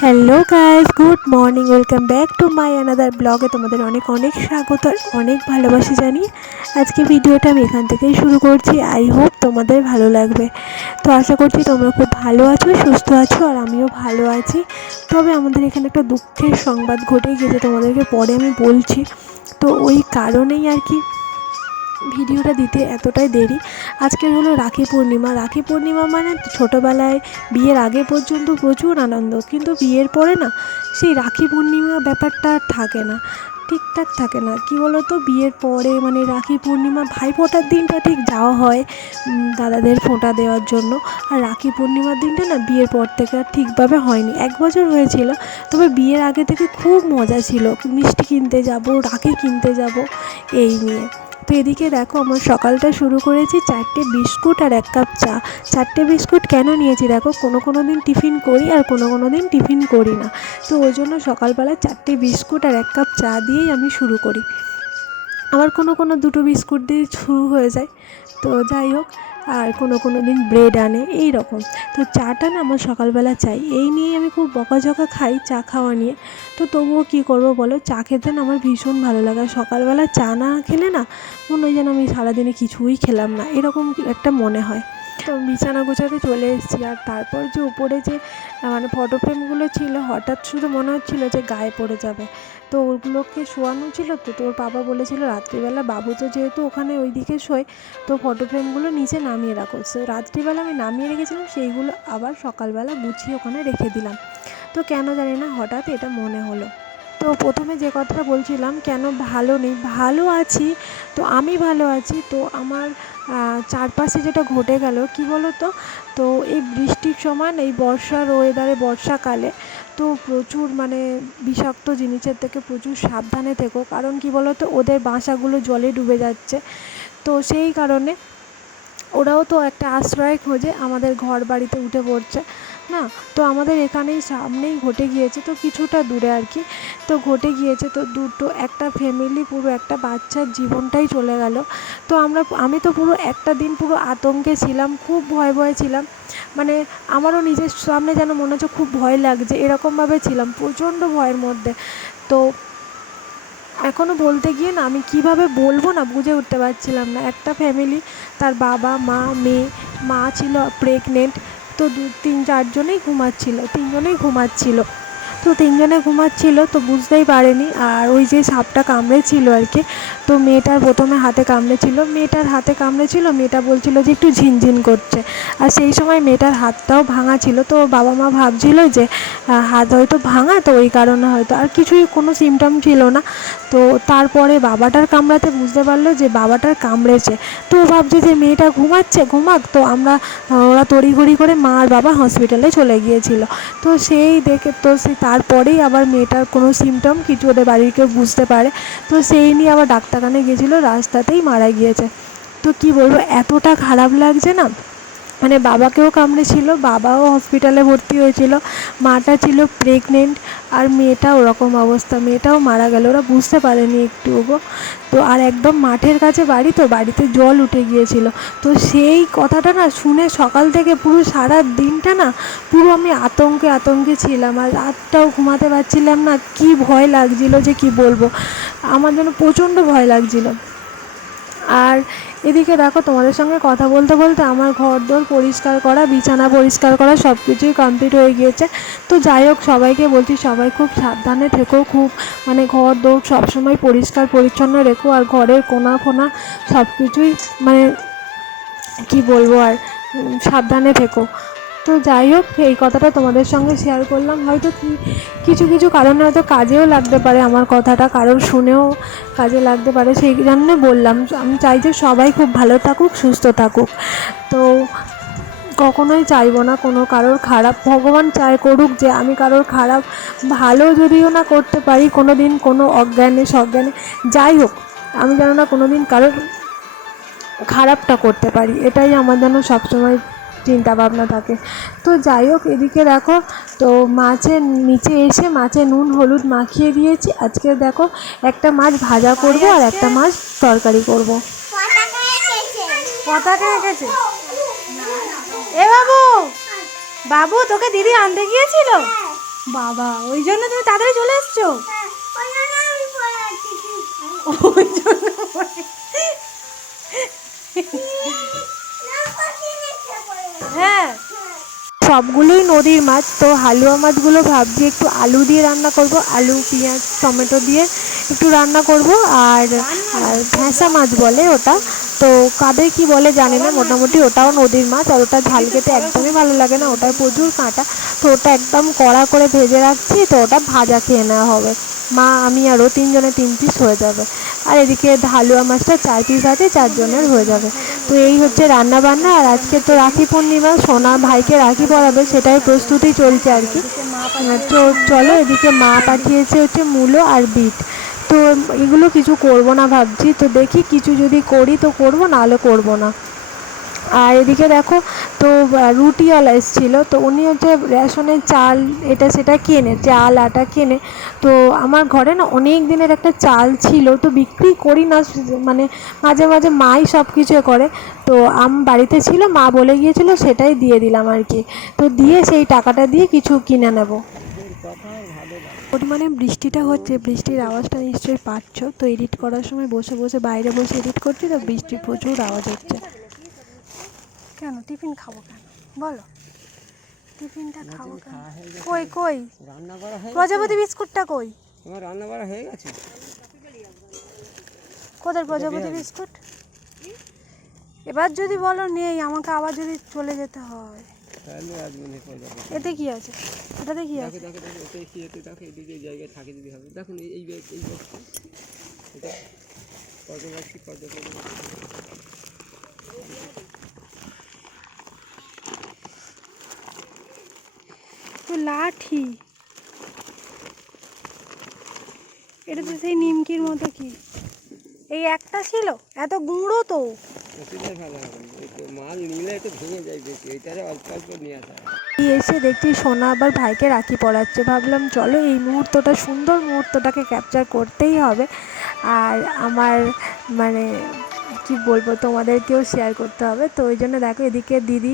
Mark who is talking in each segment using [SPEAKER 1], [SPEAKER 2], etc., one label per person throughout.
[SPEAKER 1] hello guys good morning welcome back to my another ব্লগে তোমাদের অনেক অনেক স্বাগত অনেক ভালোবাসি জানি আজকে ভিডিওটা আমি এখান থেকেই শুরু করছি আই হোপ তোমাদের ভালো লাগবে তো আশা করছি তোমরা খুব ভালো আছো সুস্থ আছো আর আমিও ভালো আছি তবে আমাদের এখানে একটা দুঃখের সংবাদ ঘটে গিয়েছে তোমাদেরকে পরে আমি বলছি তো ওই কারণেই আর কি ভিডিওটা দিতে এতটাই দেরি আজকের হলো রাখি পূর্ণিমা রাখি পূর্ণিমা মানে ছোটোবেলায় বিয়ের আগে পর্যন্ত প্রচুর আনন্দ কিন্তু বিয়ের পরে না সেই রাখি পূর্ণিমা ব্যাপারটা থাকে না ঠিকঠাক থাকে না কি বলো তো বিয়ের পরে মানে রাখি পূর্ণিমা ভাই ফোটার দিনটা ঠিক যাওয়া হয় দাদাদের ফোঁটা দেওয়ার জন্য আর রাখি পূর্ণিমার দিনটা না বিয়ের পর থেকে আর ঠিকভাবে হয়নি এক বছর হয়েছিল তবে বিয়ের আগে থেকে খুব মজা ছিল মিষ্টি কিনতে যাব রাখি কিনতে যাব এই নিয়ে তো এদিকে দেখো আমার সকালটা শুরু করেছি চারটে বিস্কুট আর এক কাপ চা চারটে বিস্কুট কেন নিয়েছি দেখো কোনো কোনো দিন টিফিন করি আর কোনো কোনো দিন টিফিন করি না তো ওই জন্য সকালবেলা চারটে বিস্কুট আর এক কাপ চা দিয়েই আমি শুরু করি আবার কোনো কোনো দুটো বিস্কুট দিয়ে শুরু হয়ে যায় তো যাই হোক আর কোনো কোনো দিন ব্রেড আনে এই রকম তো চাটা না আমার সকালবেলা চাই এই নিয়ে আমি খুব বকাঝকা খাই চা খাওয়া নিয়ে তো তবুও কী করবো বলো চা খেতে না আমার ভীষণ ভালো লাগে আর সকালবেলা চা না খেলে না মনে হয় যেন আমি সারাদিনে কিছুই খেলাম না এরকম একটা মনে হয় তো বিছানা গোছাতে চলে এসেছি আর তারপর যে উপরে যে মানে ফটো ফ্রেমগুলো ছিল হঠাৎ শুধু মনে হচ্ছিল যে গায়ে পড়ে যাবে তো ওগুলোকে শোয়ানো ছিল তো তোর বাবা বলেছিল রাত্রিবেলা বাবু তো যেহেতু ওখানে ওই দিকে শোয় তো ফটো ফ্রেমগুলো নিচে নামিয়ে রাখো তো রাত্রিবেলা আমি নামিয়ে রেখেছিলাম সেইগুলো আবার সকালবেলা গুছিয়ে ওখানে রেখে দিলাম তো কেন জানি না হঠাৎ এটা মনে হলো তো প্রথমে যে কথাটা বলছিলাম কেন ভালো নেই ভালো আছি তো আমি ভালো আছি তো আমার চারপাশে যেটা ঘটে গেল কি বলো তো তো এই বৃষ্টির সমান এই বর্ষার ওয়েদারে বর্ষাকালে তো প্রচুর মানে বিষাক্ত জিনিসের থেকে প্রচুর সাবধানে থেকো কারণ কি বলো তো ওদের বাসাগুলো জলে ডুবে যাচ্ছে তো সেই কারণে ওরাও তো একটা আশ্রয় খোঁজে আমাদের ঘর বাড়িতে উঠে পড়ছে না তো আমাদের এখানেই সামনেই ঘটে গিয়েছে তো কিছুটা দূরে আর কি তো ঘটে গিয়েছে তো দুটো একটা ফ্যামিলি পুরো একটা বাচ্চার জীবনটাই চলে গেল তো আমরা আমি তো পুরো একটা দিন পুরো আতঙ্কে ছিলাম খুব ভয় ভয় ছিলাম মানে আমারও নিজের সামনে যেন মনে হচ্ছে খুব ভয় লাগছে এরকমভাবে ছিলাম প্রচণ্ড ভয়ের মধ্যে তো এখনও বলতে গিয়ে না আমি কিভাবে বলবো না বুঝে উঠতে পারছিলাম না একটা ফ্যামিলি তার বাবা মা মেয়ে মা ছিল প্রেগনেন্ট তো দু তিন চারজনেই ঘুমাচ্ছিল তিনজনেই ঘুমাচ্ছিল তো তিনজনে ঘুমাচ্ছিল তো বুঝতেই পারেনি আর ওই যে সাপটা কামড়েছিল আর কি তো মেয়েটার প্রথমে হাতে কামড়েছিল মেয়েটার হাতে কামড়েছিল মেয়েটা বলছিল যে একটু ঝিনঝিন করছে আর সেই সময় মেয়েটার হাতটাও ভাঙা ছিল তো বাবা মা ভাবছিল যে হাত হয়তো ভাঙা তো ওই কারণে হয়তো আর কিছুই কোনো সিমটম ছিল না তো তারপরে বাবাটার কামড়াতে বুঝতে পারলো যে বাবাটার কামড়েছে তো ভাবছে যে মেয়েটা ঘুমাচ্ছে ঘুমাক তো আমরা ওরা তড়িঘড়ি করে মা আর বাবা হসপিটালে চলে গিয়েছিল তো সেই দেখে তো সে তারপরেই আবার মেয়েটার কোনো সিমটম কিছু ওদের বাড়ির কেউ বুঝতে পারে তো সেই নিয়ে আবার ডাক্তারখানে গিয়েছিলো রাস্তাতেই মারা গিয়েছে তো কি বলবো এতটা খারাপ লাগছে না মানে বাবাকেও কামড়েছিল বাবাও হসপিটালে ভর্তি হয়েছিল মাটা ছিল প্রেগনেন্ট আর মেয়েটা ওরকম অবস্থা মেয়েটাও মারা গেল ওরা বুঝতে পারেনি একটু ওগো তো আর একদম মাঠের কাছে বাড়ি তো বাড়িতে জল উঠে গিয়েছিল তো সেই কথাটা না শুনে সকাল থেকে পুরো সারা দিনটা না পুরো আমি আতঙ্কে আতঙ্কে ছিলাম আর রাতটাও ঘুমাতে পারছিলাম না কি ভয় লাগছিল যে কি বলবো আমার যেন প্রচণ্ড ভয় লাগছিলো আর এদিকে দেখো তোমাদের সঙ্গে কথা বলতে বলতে আমার ঘর দোর পরিষ্কার করা বিছানা পরিষ্কার করা সব কিছুই কমপ্লিট হয়ে গিয়েছে তো যাই হোক সবাইকে বলছি সবাই খুব সাবধানে থেকো খুব মানে ঘর দোর সবসময় পরিষ্কার পরিচ্ছন্ন রেখো আর ঘরের কোনা ফোনা সব কিছুই মানে কি বলবো আর সাবধানে থেকো তো যাই হোক এই কথাটা তোমাদের সঙ্গে শেয়ার করলাম হয়তো কিছু কিছু কারণে হয়তো কাজেও লাগতে পারে আমার কথাটা কারোর শুনেও কাজে লাগতে পারে সেই জন্য বললাম আমি চাই যে সবাই খুব ভালো থাকুক সুস্থ থাকুক তো কখনোই চাইবো না কোনো কারোর খারাপ ভগবান চায় করুক যে আমি কারোর খারাপ ভালো যদিও না করতে পারি কোনো দিন কোনো অজ্ঞানে সজ্ঞানে যাই হোক আমি যেন না কোনো দিন কারোর খারাপটা করতে পারি এটাই আমার যেন সবসময় চিন্তা ভাবনা থাকে তো যাই হোক এদিকে দেখো তো মাছের নিচে এসে মাছে নুন হলুদ মাখিয়ে দিয়েছি আজকে দেখো একটা মাছ ভাজা করব আর একটা মাছ তরকারি করব এ বাবু বাবু তোকে দিদি আনতে গিয়েছিল বাবা ওই জন্য তুমি তাড়াতাড়ি চলে এসছো হ্যাঁ, ওই জন্য হ্যাঁ সবগুলোই নদীর মাছ তো হালুয়া মাছগুলো ভাবছি একটু আলু দিয়ে রান্না করব আলু পেঁয়াজ টমেটো দিয়ে একটু রান্না করব আর ভেঁসা মাছ বলে ওটা তো কাদের কি বলে জানি না মোটামুটি ওটাও নদীর মাছ আর ওটা ঝাল খেতে একদমই ভালো লাগে না ওটা প্রচুর কাঁটা তো ওটা একদম কড়া করে ভেজে রাখছি তো ওটা ভাজা খেয়ে নেওয়া হবে মা আমি আরও তিনজনে তিন পিস হয়ে যাবে আর এদিকে হালুয়া মাছটা চার পিস আছে চারজনের হয়ে যাবে তো এই হচ্ছে রান্না বান্না আর আজকে তো রাখি পূর্ণিমা সোনা ভাইকে রাখি পরাবে সেটাই প্রস্তুতি চলছে আর কি চলো এদিকে মা পাঠিয়েছে হচ্ছে মূলো আর বিট তো এগুলো কিছু করব না ভাবছি তো দেখি কিছু যদি করি তো করব নাহলে করব না আর এদিকে দেখো তো রুটিওয়ালা এসেছিলো তো উনি হচ্ছে রেশনে চাল এটা সেটা কেনে চাল আটা কেনে তো আমার ঘরে না অনেক দিনের একটা চাল ছিল তো বিক্রি করি না মানে মাঝে মাঝে মাই সব কিছু করে তো আম বাড়িতে ছিল মা বলে গিয়েছিল সেটাই দিয়ে দিলাম আর কি তো দিয়ে সেই টাকাটা দিয়ে কিছু কিনে নেব পরিমাণে বৃষ্টিটা হচ্ছে বৃষ্টির আওয়াজটা নিশ্চয়ই পাচ্ছ তো এডিট করার সময় বসে বসে বাইরে বসে এডিট করছি তো বৃষ্টির প্রচুর আওয়াজ হচ্ছে কেন টিফিন খাবো কেন বলো টিফিনটা খাবো কেন কই কই রান্না করা হয়ে প্রজাপতি বিস্কুটটা কই আমার রান্না করা হয়ে গেছে কোথায় প্রজাপতি বিস্কুট এবার যদি বলো নেই আমাকে আবার যদি চলে যেতে হয় এতে কি আছে এটাতে কি আছে জায়গায় থাকে যদি হবে দেখুন এই এই লাঠি এটা তো সেই নিমকির মতো কি এই একটা ছিল এত গুঁড়ো তো এসে দেখছি সোনা আবার ভাইকে রাখি পড়াচ্ছে ভাবলাম চলো এই মুহূর্তটা সুন্দর মুহূর্তটাকে ক্যাপচার করতেই হবে আর আমার মানে কি বলবো তোমাদেরকেও শেয়ার করতে হবে তো ওই জন্য দেখো এদিকে দিদি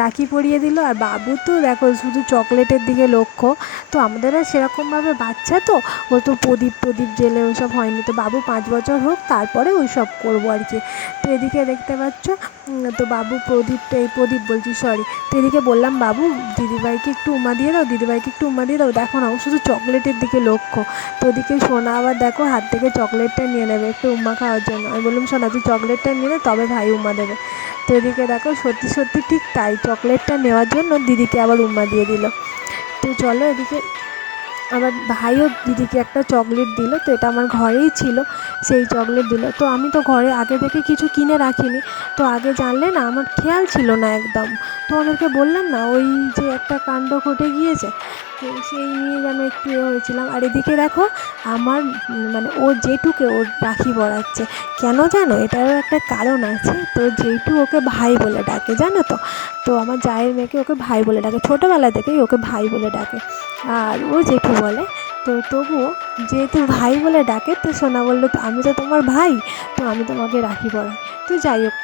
[SPEAKER 1] রাখি পরিয়ে দিল আর বাবু তো দেখো শুধু চকলেটের দিকে লক্ষ্য তো আমাদের আর সেরকমভাবে বাচ্চা তো ও তো প্রদীপ প্রদীপ জেলে ওইসব হয়নি তো বাবু পাঁচ বছর হোক তারপরে ওই সব করবো আর কি তো এদিকে দেখতে পাচ্ছ তো বাবু প্রদীপটা এই প্রদীপ বলছি সরি তো এদিকে বললাম বাবু দিদিভাইকে একটু উমা দিয়ে দাও দিদিভাইকে একটু উমা দিয়ে দাও দেখো না ও শুধু চকলেটের দিকে লক্ষ্য তো ওদিকে সোনা আবার দেখো হাত থেকে চকলেটটা নিয়ে নেবে একটু উমা খাওয়ার জন্য আমি বললাম সোনা তুই চকলেট চকলেটটা নিলে তবে ভাই উম্মা দেবে তো এদিকে দেখো সত্যি সত্যি ঠিক তাই চকলেটটা নেওয়ার জন্য দিদিকে আবার উম্মা দিয়ে দিল তো চলো এদিকে আমার ভাইও দিদিকে একটা চকলেট দিল তো এটা আমার ঘরেই ছিল সেই চকলেট দিল তো আমি তো ঘরে আগে থেকে কিছু কিনে রাখিনি তো আগে জানলে না আমার খেয়াল ছিল না একদম তো ওদেরকে বললাম না ওই যে একটা কাণ্ড ঘটে গিয়েছে তো সেই নিয়ে যেন একটু এ হয়েছিলাম আর এদিকে দেখো আমার মানে ও জেঠুকে ওর রাখি বড়াচ্ছে কেন জানো এটারও একটা কারণ আছে তো জেঠু ওকে ভাই বলে ডাকে জানো তো তো আমার জায়ের মেয়েকে ওকে ভাই বলে ডাকে ছোটোবেলা থেকেই ওকে ভাই বলে ডাকে আর ও জেঠু বলে তো তবুও যেহেতু ভাই বলে ডাকে তো সোনা বললো আমি তো তোমার ভাই তো আমি তোমাকে রাখি বড়াই তো যাই হোক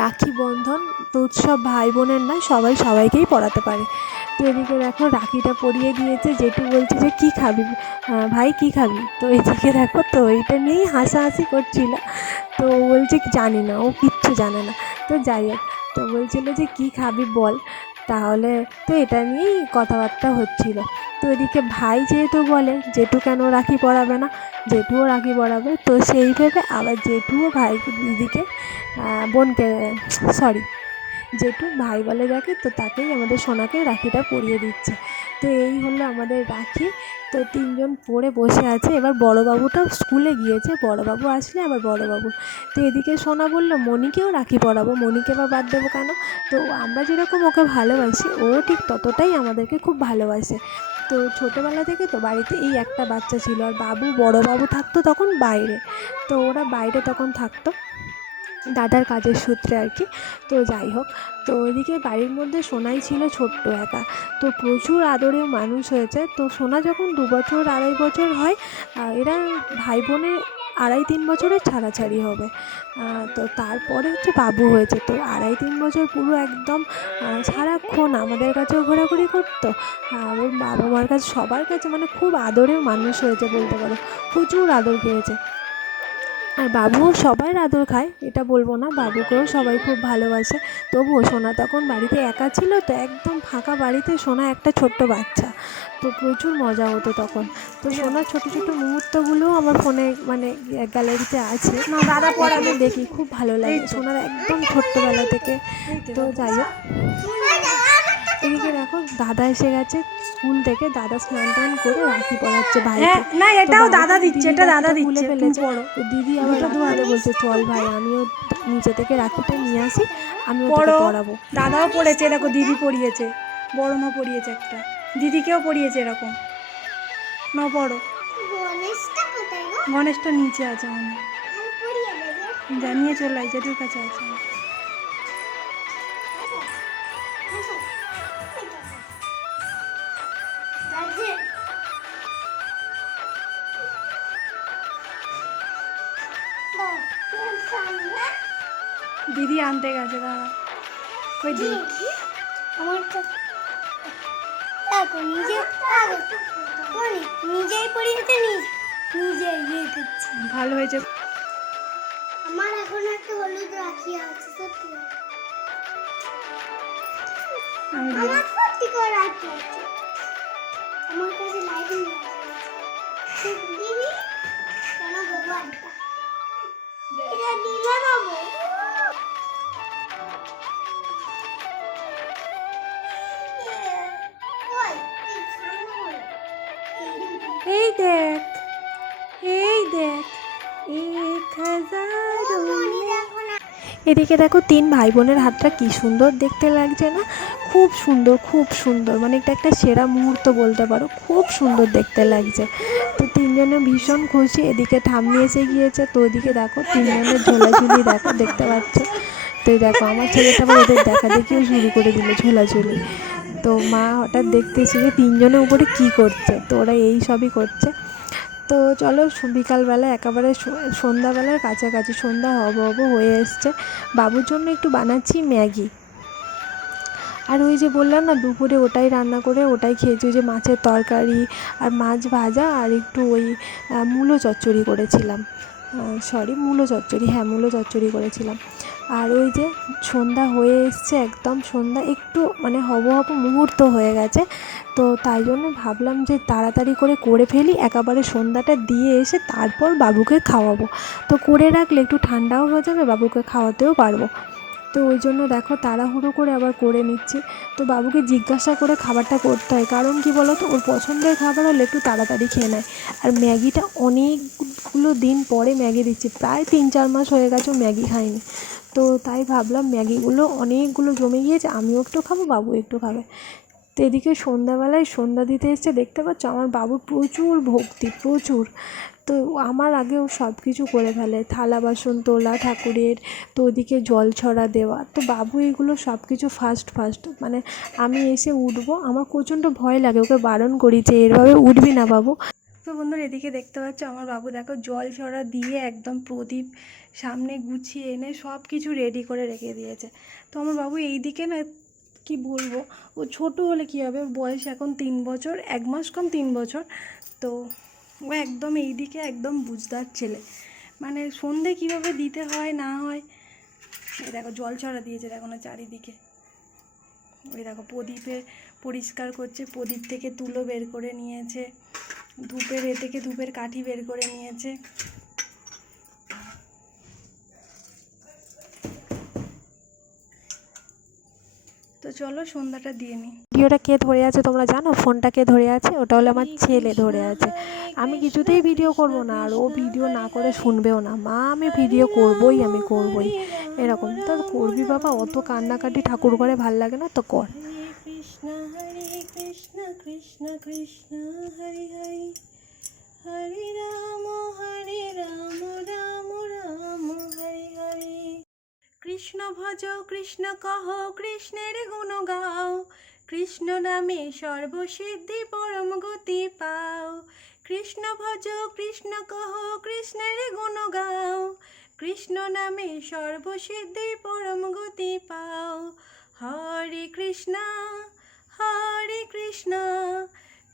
[SPEAKER 1] রাখি বন্ধন তো উৎসব ভাই বোনের না সবাই সবাইকেই পড়াতে পারে তো এদিকে দেখো রাখিটা পরিয়ে দিয়েছে জেঠু বলছে যে কী খাবি ভাই কী খাবি তো এদিকে দেখো তো এইটা নিয়েই হাসাহাসি করছিল তো বলছে জানি না ও কিচ্ছু জানে না তো যাই হোক তো বলছিল যে কী খাবি বল তাহলে তো এটা নিয়েই কথাবার্তা হচ্ছিল তো এদিকে ভাই যেহেতু বলে জেঠু কেন রাখি পড়াবে না জেঠুও রাখি পড়াবে তো সেই ভেবে আবার জেঠুও ভাই দিদিকে বোনকে সরি যেটু ভাই বলে যাকে তো তাকেই আমাদের সোনাকে রাখিটা পরিয়ে দিচ্ছে তো এই হলো আমাদের রাখি তো তিনজন পড়ে বসে আছে এবার বড়োবাবুটা স্কুলে গিয়েছে বড়োবাবু আসলে আবার বড়োবাবু তো এদিকে সোনা বলল মণিকেও রাখি পরাবো মণিকে বা বাদ দেবো কেন তো আমরা যেরকম ওকে ভালোবাসি ও ঠিক ততটাই আমাদেরকে খুব ভালোবাসে তো ছোটোবেলা থেকে তো বাড়িতে এই একটা বাচ্চা ছিল আর বাবু বড় বাবু থাকতো তখন বাইরে তো ওরা বাইরে তখন থাকতো দাদার কাজের সূত্রে আর কি তো যাই হোক তো ওইদিকে বাড়ির মধ্যে সোনাই ছিল ছোট্ট একা তো প্রচুর আদরে মানুষ হয়েছে তো সোনা যখন দু বছর আড়াই বছর হয় এরা ভাই বোনের আড়াই তিন বছরের ছাড়াছাড়ি হবে তো তারপরে হচ্ছে বাবু হয়েছে তো আড়াই তিন বছর পুরো একদম সারাক্ষণ আমাদের কাছেও ঘোরাঘুরি করতো ওর বাবা মার কাছে সবার কাছে মানে খুব আদরের মানুষ হয়েছে বলতে পারো প্রচুর আদর পেয়েছে আর বাবুও সবাই আদর খায় এটা বলবো না বাবুকেও সবাই খুব ভালোবাসে তবুও সোনা তখন বাড়িতে একা ছিল তো একদম ফাঁকা বাড়িতে সোনা একটা ছোট্ট বাচ্চা তো প্রচুর মজা হতো তখন তো সোনার ছোটো ছোটো মুহূর্তগুলোও আমার ফোনে মানে গ্যালারিতে আছে দাদা পড়াতে আমি দেখি খুব ভালো লাগে সোনার একদম ছোট্টবেলা থেকে তো যাই হোক এদিকে দেখো দাদা এসে গেছে স্কুল থেকে দাদা স্নান টান করে রাখি পড়াচ্ছে হ্যাঁ, না এটাও দাদা দিচ্ছে এটা দাদা দিচ্ছে দিদি বলছে চল ভাই আমিও নিচে থেকে রাখিটা নিয়ে আসি আমি পড়াবো দাদাও পড়েছে দেখো দিদি পড়িয়েছে বড় মা পড়িয়েছে একটা দিদিকেও পড়িয়েছে এরকম না পড়ো গণেশটা নিচে আছে অনেক জানিয়ে চলে যেটুর কাছে আছে আনতে গেছে দাদা ওই দেখি আমার দেখো নিজে মানে নিজেই পরিয়েছে নিজে ইয়ে করছে ভালো হয়েছে আমার এখন একটা হলুদ রাখি আছে সত্যি আমার সত্যি করে রাখি আছে আমার কাছে লাইটিং দিদি কেন দেবো দিলে দেবো এই দেখ এই দেখ এদিকে দেখো তিন ভাই বোনের হাতটা কি সুন্দর দেখতে লাগছে না খুব সুন্দর খুব সুন্দর মানে এটা একটা সেরা মুহূর্ত বলতে পারো খুব সুন্দর দেখতে লাগছে তো তিনজনে ভীষণ খুশি এদিকে থামিয়ে এসে গিয়েছে তো ওদিকে দেখো তিনজনের ঝোলাঝুলি দেখো দেখতে পাচ্ছ তো দেখো আমার ছেলেটা আবার ওদের দেখা দেখিও শুরু করে দিল ঝোলাঝুলি তো মা হঠাৎ দেখতে এসে যে তিনজনের উপরে কী করছে তো ওরা এই সবই করছে তো চলো বিকালবেলা একেবারে সন্ধ্যাবেলার কাছাকাছি সন্ধ্যা হব হব হয়ে এসছে বাবুর জন্য একটু বানাচ্ছি ম্যাগি আর ওই যে বললাম না দুপুরে ওটাই রান্না করে ওটাই খেয়েছি ওই যে মাছের তরকারি আর মাছ ভাজা আর একটু ওই মূলো চচ্চড়ি করেছিলাম সরি মূলো চচ্চড়ি হ্যাঁ মূলো চচ্চড়ি করেছিলাম আর ওই যে সন্ধ্যা হয়ে এসছে একদম সন্ধ্যা একটু মানে হব হব মুহূর্ত হয়ে গেছে তো তাই জন্য ভাবলাম যে তাড়াতাড়ি করে করে ফেলি একেবারে সন্ধ্যাটা দিয়ে এসে তারপর বাবুকে খাওয়াবো তো করে রাখলে একটু ঠান্ডাও হয়ে যাবে বাবুকে খাওয়াতেও পারবো তো ওই জন্য দেখো তাড়াহুড়ো করে আবার করে নিচ্ছি তো বাবুকে জিজ্ঞাসা করে খাবারটা করতে হয় কারণ কি বলো তো ওর পছন্দের খাবার হলে একটু তাড়াতাড়ি খেয়ে নেয় আর ম্যাগিটা অনেকগুলো দিন পরে ম্যাগি দিচ্ছি প্রায় তিন চার মাস হয়ে গেছে ম্যাগি খাইনি তো তাই ভাবলাম ম্যাগিগুলো অনেকগুলো জমে গিয়েছে আমিও একটু খাবো বাবু একটু খাবে তো এদিকে সন্ধ্যাবেলায় সন্ধ্যা দিতে এসছে দেখতে পাচ্ছ আমার বাবুর প্রচুর ভক্তি প্রচুর তো আমার আগেও সব কিছু করে ফেলে থালা বাসন তোলা ঠাকুরের তো ওদিকে জল ছড়া দেওয়া তো বাবু এগুলো সব কিছু ফার্স্ট ফার্স্ট মানে আমি এসে উঠবো আমার প্রচণ্ড ভয় লাগে ওকে বারণ করি যে এরভাবে উঠবি না বাবু তো বন্ধুরা এদিকে দেখতে পাচ্ছ আমার বাবু দেখো জল ছড়া দিয়ে একদম প্রদীপ সামনে গুছিয়ে এনে সব কিছু রেডি করে রেখে দিয়েছে তো আমার বাবু এই দিকে না কি বলবো ও ছোট হলে কী হবে বয়স এখন তিন বছর এক মাস কম তিন বছর তো ও একদম এই দিকে একদম বুঝদার ছেলে মানে সন্ধে কিভাবে দিতে হয় না হয় এই দেখো জল ছড়া দিয়েছে দেখো না চারিদিকে ওই দেখো প্রদীপে পরিষ্কার করছে প্রদীপ থেকে তুলো বের করে নিয়েছে ধূপের এ থেকে ধূপের কাঠি বের করে নিয়েছে তো চলো সন্ধ্যাটা দিয়ে নিই ভিডিওটা কে ধরে আছে তোমরা জানো ফোনটা কে ধরে আছে ওটা হলো আমার ছেলে ধরে আছে আমি কিছুতেই ভিডিও করব না আর ও ভিডিও না করে শুনবেও না মা আমি ভিডিও করবই আমি করবই এরকম তো করবি বাবা অত কান্নাকাটি ঠাকুর ঘরে ভাল লাগে না তো কর কৃষ্ণ হরে কৃষ্ণ কৃষ্ণ কৃষ্ণ রাম হরে রাম রাম রাম কৃষ্ণ ভজ কৃষ্ণ কহ কৃষ্ণের গুণ গাও কৃষ্ণ নামে সর্বসিদ্ধি পরম গতি পাও কৃষ্ণ ভজ কৃষ্ণ কহ কৃষ্ণের গুণ গাও কৃষ্ণ নামে সর্বসিদ্ধি পরম গতি পাও হরে কৃষ্ণ হরে কৃষ্ণ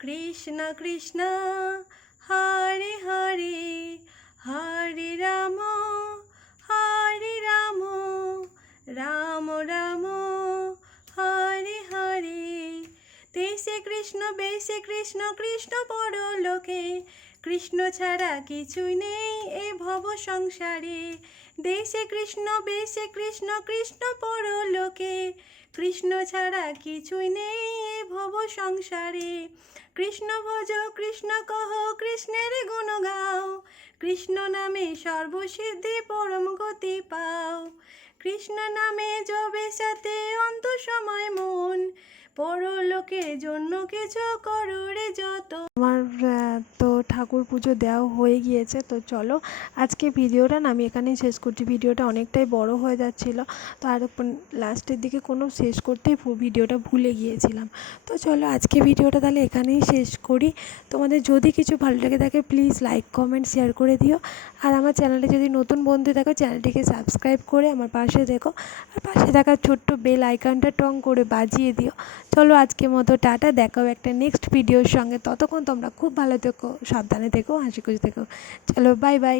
[SPEAKER 1] কৃষ্ণ কৃষ্ণ হরে হরে হরে রাম হরে রাম রাম রাম হরে হরে তেসে কৃষ্ণ বেশে কৃষ্ণ কৃষ্ণ লোকে কৃষ্ণ ছাড়া কিছুই নেই এ ভব সংসারে দেশে কৃষ্ণ বেশে কৃষ্ণ কৃষ্ণ লোকে কৃষ্ণ ছাড়া কিছুই নেই এ ভব সংসারে কৃষ্ণ ভজ কৃষ্ণ কহ কৃষ্ণের গুণ গাও কৃষ্ণ নামে সর্বসিদ্ধি পরম গতি পাও কৃষ্ণ নামে জবে সাথে অন্ত সময় মন পরলোকের জন্য কিছু করো রে যত আমার তো ঠাকুর পুজো দেওয়া হয়ে গিয়েছে তো চলো আজকে ভিডিওটা না আমি এখানেই শেষ করছি ভিডিওটা অনেকটাই বড় হয়ে যাচ্ছিল তো আর লাস্টের দিকে কোনো শেষ করতেই ভিডিওটা ভুলে গিয়েছিলাম তো চলো আজকে ভিডিওটা তাহলে এখানেই শেষ করি তোমাদের যদি কিছু ভালো লাগে থাকে প্লিজ লাইক কমেন্ট শেয়ার করে দিও আর আমার চ্যানেলে যদি নতুন বন্ধু থাকো চ্যানেলটিকে সাবস্ক্রাইব করে আমার পাশে দেখো আর পাশে থাকা ছোট্ট বেল আইকনটা টং করে বাজিয়ে দিও চলো আজকের মতো টাটা দেখাও একটা নেক্সট ভিডিওর সঙ্গে ততক্ষণ তোমরা খুব ভালো থেকো সাবধানে থেকো হাসি খুশি থেকো চলো বাই বাই